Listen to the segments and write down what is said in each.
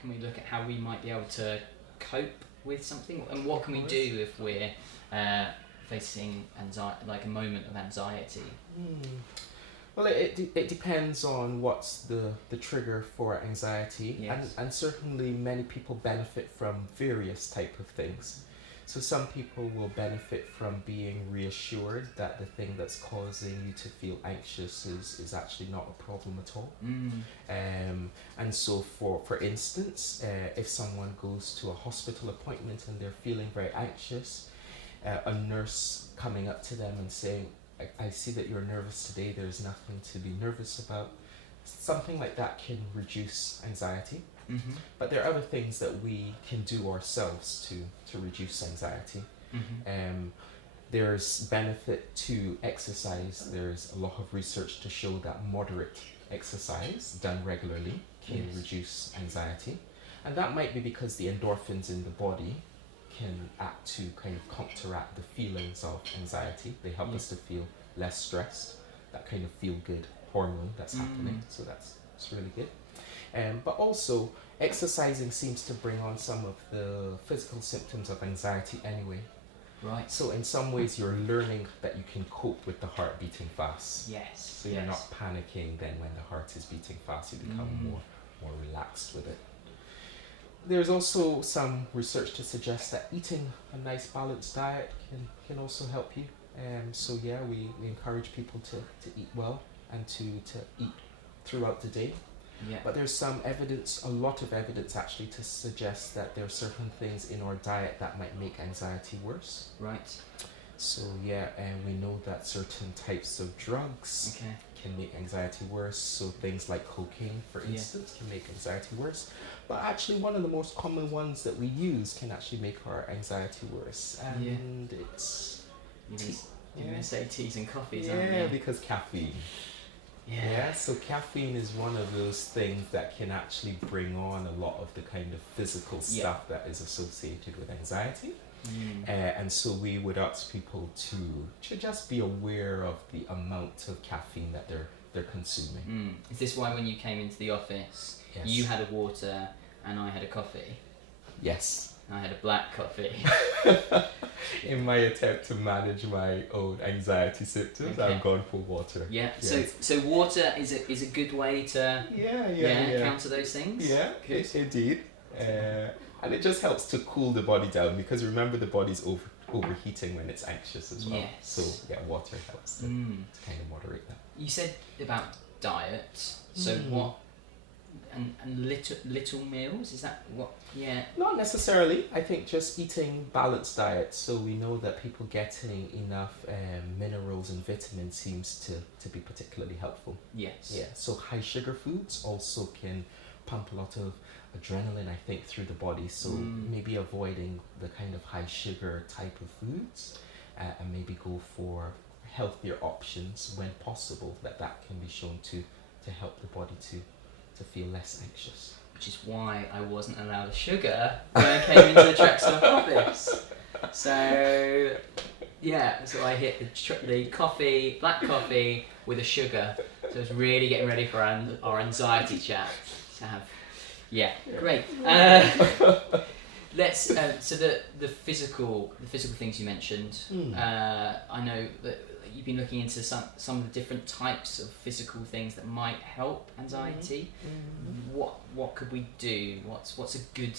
can we look at how we might be able to cope with something, and what can we do if we're facing anxiety, like a moment of anxiety? Well, it depends on what's the trigger for anxiety, Yes. and certainly many people benefit from various type of things. So some people will benefit from being reassured that the thing that's causing you to feel anxious is actually not a problem at all. And so for instance, if someone goes to a hospital appointment and they're feeling very anxious, a nurse coming up to them and saying, I see that you're nervous today, there's nothing to be nervous about. Something like that can reduce anxiety. But there are other things that we can do ourselves to reduce anxiety. There's benefit to exercise. There's a lot of research to show that moderate exercise done regularly can reduce anxiety. And that might be because the endorphins in the body can act to kind of counteract the feelings of anxiety. They help us to feel less stressed, that kind of feel-good hormone that's happening. So that's really good. But also, exercising seems to bring on some of the physical symptoms of anxiety anyway. Right. So in some ways, you're learning that you can cope with the heart beating fast. Yes. So you're not panicking then when the heart is beating fast. You become more relaxed with it. There's also some research to suggest that eating a nice balanced diet can also help you. So yeah, we encourage people to eat well and to eat throughout the day. Yeah. But there's some evidence, a lot of evidence actually, to suggest that there are certain things in our diet that might make anxiety worse. Right. So yeah, and we know that certain types of drugs can make anxiety worse. So things like cocaine, for instance, can make anxiety worse. But actually one of the most common ones that we use can actually make our anxiety worse. And it's... You're going to say teas and coffees, aren't Yeah, you? because caffeine. Yeah, so caffeine is one of those things that can actually bring on a lot of the kind of physical stuff that is associated with anxiety. And so we would ask people to just be aware of the amount of caffeine that they're consuming. Is this why when you came into the office, you had a water and I had a coffee? Yes. I had a black coffee. In my attempt to manage my own anxiety symptoms, I've gone for water. Yeah. Yes. So water is a good way to counter those things. Yeah, indeed. And it just helps to cool the body down, because remember, the body's overheating when it's anxious as well. Yes. So yeah, water helps to kind of moderate that. You said about diet. So what? And little meals, is that what? Yeah. Not necessarily. I think just eating balanced diet. So we know that people getting enough minerals and vitamins seems to be particularly helpful. Yes. Yeah. So high sugar foods also can pump a lot of adrenaline, I think, through the body. So maybe avoiding the kind of high sugar type of foods, and maybe go for healthier options when possible. That can be shown to help the body to feel less anxious. Which is why I wasn't allowed a sugar when I came into the Trekstock office. So yeah, so I hit the coffee, black coffee with a sugar. So I was really getting ready for our anxiety chat to have. Yeah, great. Let's so the physical things you mentioned. I know that you've been looking into some of the different types of physical things that might help anxiety. What could we do? What's a good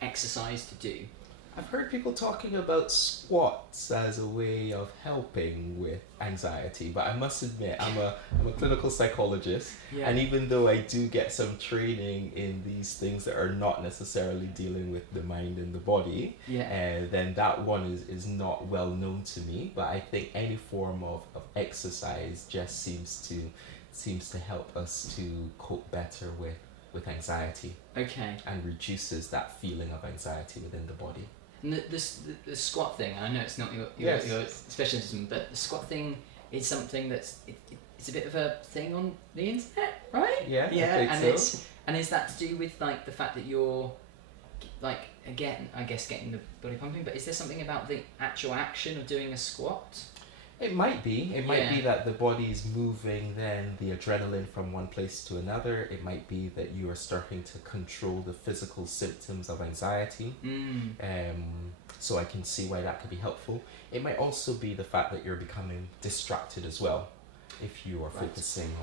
exercise to do? I've heard people talking about squats as a way of helping with anxiety, but I must admit, I'm a clinical psychologist, and even though I do get some training in these things that are not necessarily dealing with the mind and the body, then that one is not well known to me. But I think any form of exercise just seems to help us to cope better with anxiety. Okay. And reduces that feeling of anxiety within the body. And the squat thing, I know it's not your specialism, but the squat thing is something that's it's a bit of a thing on the internet, right? Yeah. And is that to do with the fact that you're again, I guess, getting the body pumping? But is there something about the actual action of doing a squat? It might be. It might be Yeah. that the body is moving then the adrenaline from one place to another. It might be that you are starting to control the physical symptoms of anxiety. Mm. So I can see why that could be helpful. It might also be the fact that you're becoming distracted as well. If you are Right. focusing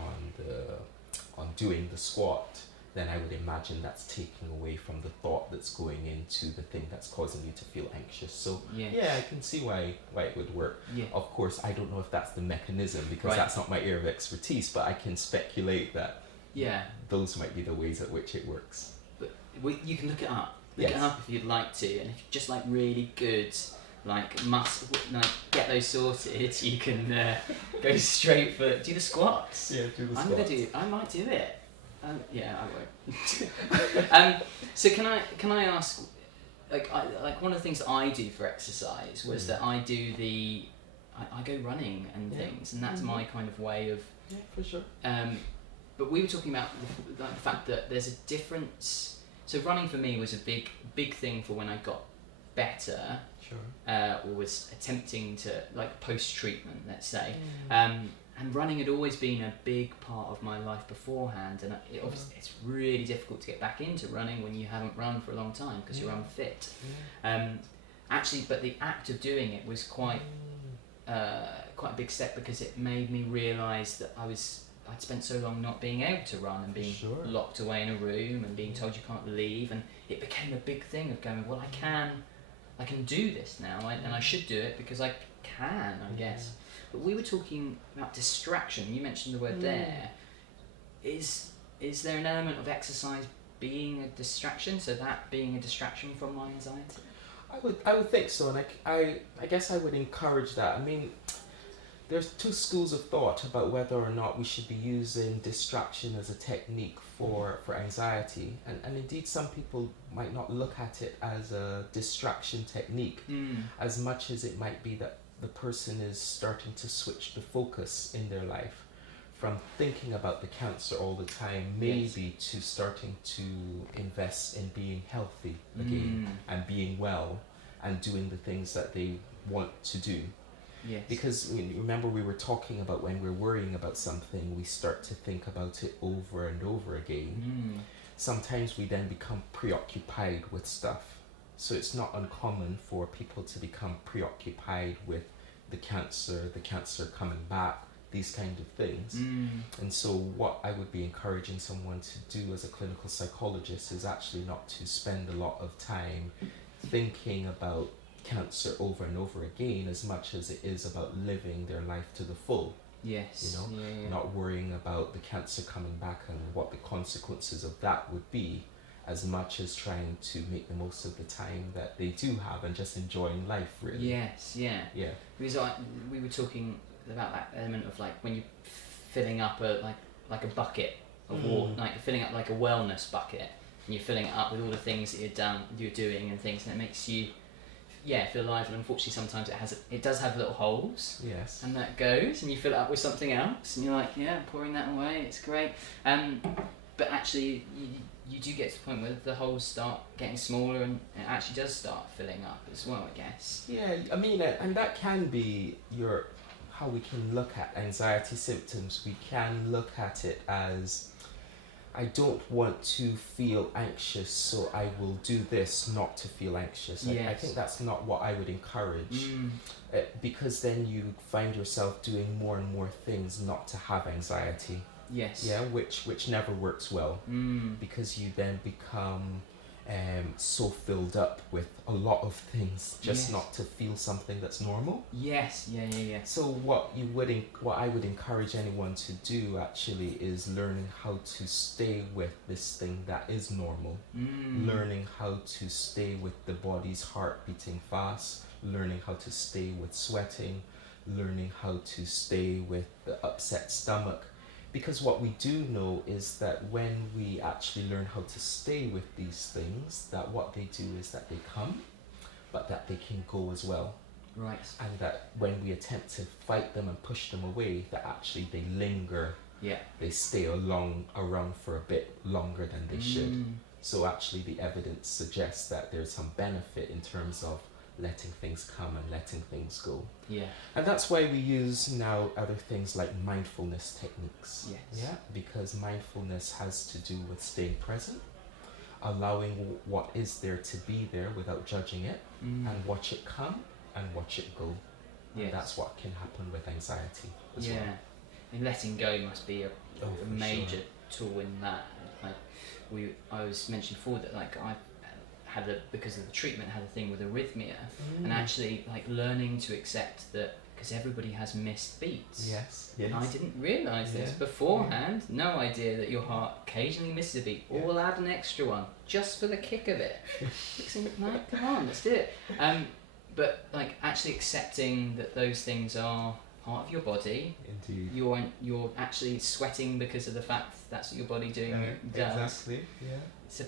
on doing the squat, then I would imagine that's taking away from the thought that's going into the thing that's causing you to feel anxious. So Yes. yeah, I can see why it would work. Yeah. Of course, I don't know if that's the mechanism because Right. that's not my area of expertise, but I can speculate that Yeah. those might be the ways at which it works. But you can look it up. Look Yes. it up if you'd like to, and if you're just like really good, like get those sorted, you can go straight for do the squats. Yeah, do the I might do it. Yeah, I won't. So can I ask, like one of the things that I do for exercise was that I do I go running and things, and that's my kind of way of. Yeah, for sure. But we were talking about the fact that there's a difference. So running for me was a big thing for when I got better, Sure. or was attempting to, like, post-treatment, let's say. And running had always been a big part of my life beforehand, and obviously it's really difficult to get back into running when you haven't run for a long time because you're unfit. Actually, but the act of doing it was quite a big step because it made me realise that I'd spent so long not being able to run and being locked away in a room and being told you can't leave, and it became a big thing of going, well, I can do this now, and I should do it because I can, I guess. But we were talking about distraction. You mentioned the word there. Is there an element of exercise being a distraction? So that being a distraction from my anxiety? I would think so, and I guess I would encourage that. I mean, there's two schools of thought about whether or not we should be using distraction as a technique for anxiety, and indeed some people might not look at it as a distraction technique as much as it might be that the person is starting to switch the focus in their life from thinking about the cancer all the time, maybe to starting to invest in being healthy again and being well and doing the things that they want to do. Yes. Because remember we were talking about when we're worrying about something, we start to think about it over and over again. Sometimes we then become preoccupied with stuff. So it's not uncommon for people to become preoccupied with the cancer coming back, these kind of things. And so what I would be encouraging someone to do as a clinical psychologist is actually not to spend a lot of time thinking about cancer over and over again as much as it is about living their life to the full. Yes. Not worrying about the cancer coming back and what the consequences of that would be, as much as trying to make the most of the time that they do have and just enjoying life, really. Yes, yeah. Because we were talking about that element of, like, when you're filling up like a bucket of water, like you're filling up like a wellness bucket, and you're filling it up with all the things that you're doing and things, and it makes you feel alive. And unfortunately sometimes it does have little holes, and that goes, and you fill it up with something else, and you're like, pouring that away, it's great. But actually you do get to the point where the holes start getting smaller, and it actually does start filling up as well, I guess. Yeah, I mean, and that can be how we can look at anxiety symptoms. We can look at it as, I don't want to feel anxious, so I will do this not to feel anxious. I think that's not what I would encourage, because then you find yourself doing more and more things not to have anxiety. Yes. Yeah, which never works well, because you then become so filled up with a lot of things just not to feel something that's normal. Yes. Yeah. So what I would encourage anyone to do actually is learning how to stay with this thing that is normal, learning how to stay with the body's heart beating fast, learning how to stay with sweating, learning how to stay with the upset stomach. Because what we do know is that when we actually learn how to stay with these things, that what they do is that they come, but that they can go as well. Right. And that when we attempt to fight them and push them away, that actually they linger. Yeah. They stay around for a bit longer than they should. So actually the evidence suggests that there's some benefit in terms of letting things come and letting things go. Yeah. And that's why we use now other things like mindfulness techniques. Yes. Yeah, because mindfulness has to do with staying present, allowing what is there to be there without judging it, and watch it come and watch it go. Yes. And that's what can happen with anxiety as well. And letting go must be a for major sure. tool in that. Like I was mentioned before that like I had because of the treatment had a thing with arrhythmia, and actually like learning to accept that because everybody has missed beats. Yes. And I didn't realise this beforehand. No idea that your heart occasionally misses a beat. Or we'll add an extra one just for the kick of it. Like, come on, let's do it. But like actually accepting that those things are part of your body. Indeed. You're actually sweating because of the fact that's what your body does. Exactly. Yeah. It's a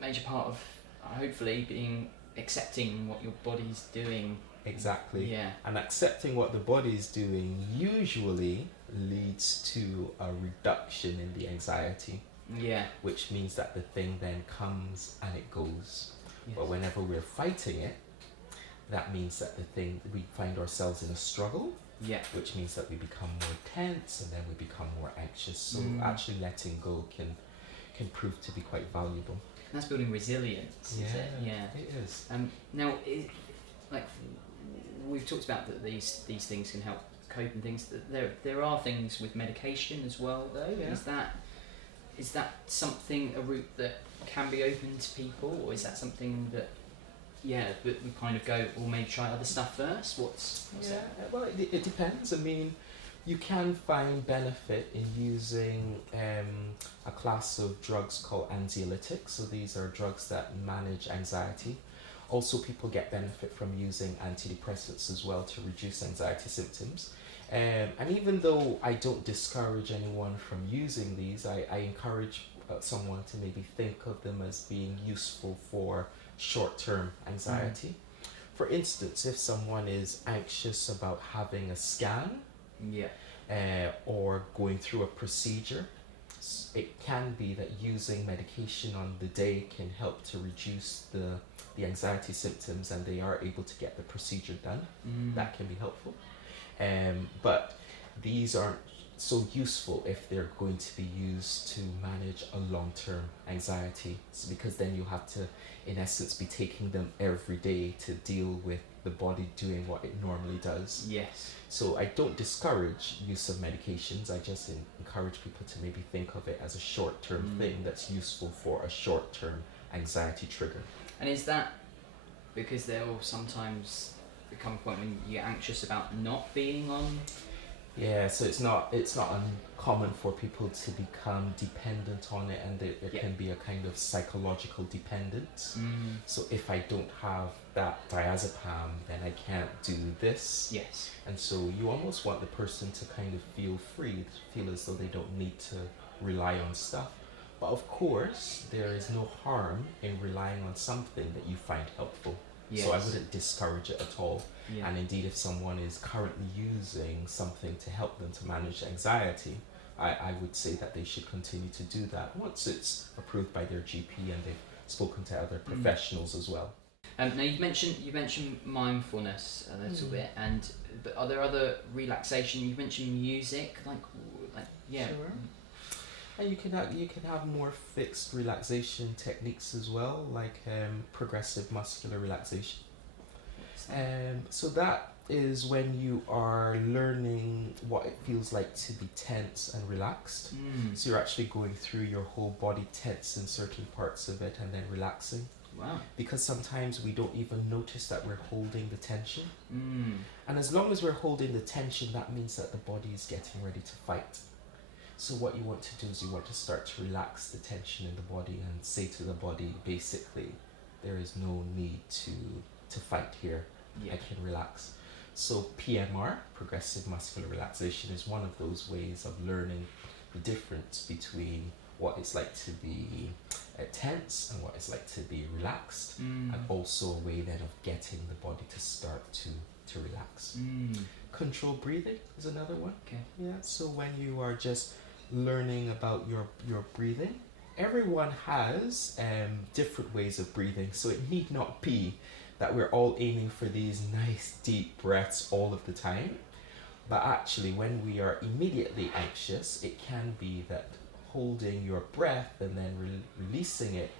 major part of hopefully being accepting what your body's doing. Exactly. Yeah. And accepting what the body is doing usually leads to a reduction in the anxiety. Yeah. Which means that the thing then comes and it goes. Yes. But whenever we're fighting it, that means that we find ourselves in a struggle. Yeah. Which means that we become more tense and then we become more anxious. So actually letting go can prove to be quite valuable. That's building resilience, is it? Yeah. It is. Now, like we've talked about that these things can help cope and things. There are things with medication as well, though. Yeah. Is that something, a route that can be open to people, or is that something that we kind of go, well, maybe try other stuff first? What's that? Well, it depends. I mean, you can find benefit in using a class of drugs called anxiolytics. So these are drugs that manage anxiety. Also, people get benefit from using antidepressants as well to reduce anxiety symptoms. And even though I don't discourage anyone from using these, I encourage someone to maybe think of them as being useful for short-term anxiety. For instance, if someone is anxious about having a scan or going through a procedure, it can be that using medication on the day can help to reduce the anxiety symptoms and they are able to get the procedure done. That can be helpful. But these aren't so useful if they're going to be used to manage a long-term anxiety. So because then you have to, in essence, be taking them every day to deal with the body doing what it normally does. Yes. So I don't discourage use of medications. I just encourage people to maybe think of it as a short-term thing that's useful for a short-term anxiety trigger. And is that because there will sometimes become a point when you're anxious about not being on? Yeah, so it's not uncommon for people to become dependent on it, and there can be a kind of psychological dependence. So if I don't have that diazepam, then I can't do this. Yes. And so you almost want the person to kind of feel free, feel as though they don't need to rely on stuff. But of course, there is no harm in relying on something that you find helpful. Yes. So I wouldn't discourage it at all. Yeah. And indeed, if someone is currently using something to help them to manage anxiety, I would say that they should continue to do that once it's approved by their GP and they've spoken to other professionals as well. Now you mentioned mindfulness a little bit, but are there other relaxation? You mentioned music, like Sure. And you can have more fixed relaxation techniques as well, like progressive muscular relaxation. So that is when you are learning what it feels like to be tense and relaxed. So you're actually going through your whole body tense in certain parts of it and then relaxing. Wow. Because sometimes we don't even notice that we're holding the tension. And as long as we're holding the tension, that means that the body is getting ready to fight. So what you want to do is you want to start to relax the tension in the body and say to the body, basically, there is no need to fight here. I can relax. So PMR, progressive muscular relaxation, is one of those ways of learning the difference between what it's like to be tense and what it's like to be relaxed, and also a way then of getting the body to start to relax. Controlled breathing is another one. Okay. Yeah. So when you are just learning about your breathing, everyone has different ways of breathing, so it need not be that we're all aiming for these nice deep breaths all of the time. But actually, when we are immediately anxious, it can be that holding your breath and then releasing it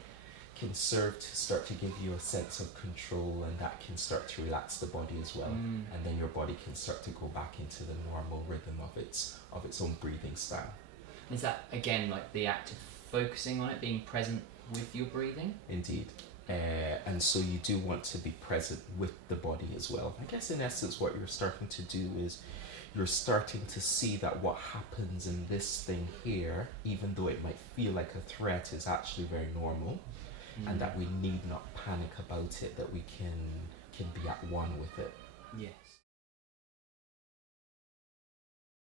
can serve to start to give you a sense of control, and that can start to relax the body as well. And then your body can start to go back into the normal rhythm of its own breathing style. Is that, again, like the act of focusing on it, being present with your breathing? Indeed. And so you do want to be present with the body as well. I guess in essence what you're starting to do is you're starting to see that what happens in this thing here, even though it might feel like a threat, is actually very normal, and that we need not panic about it, that we can be at one with it. Yes.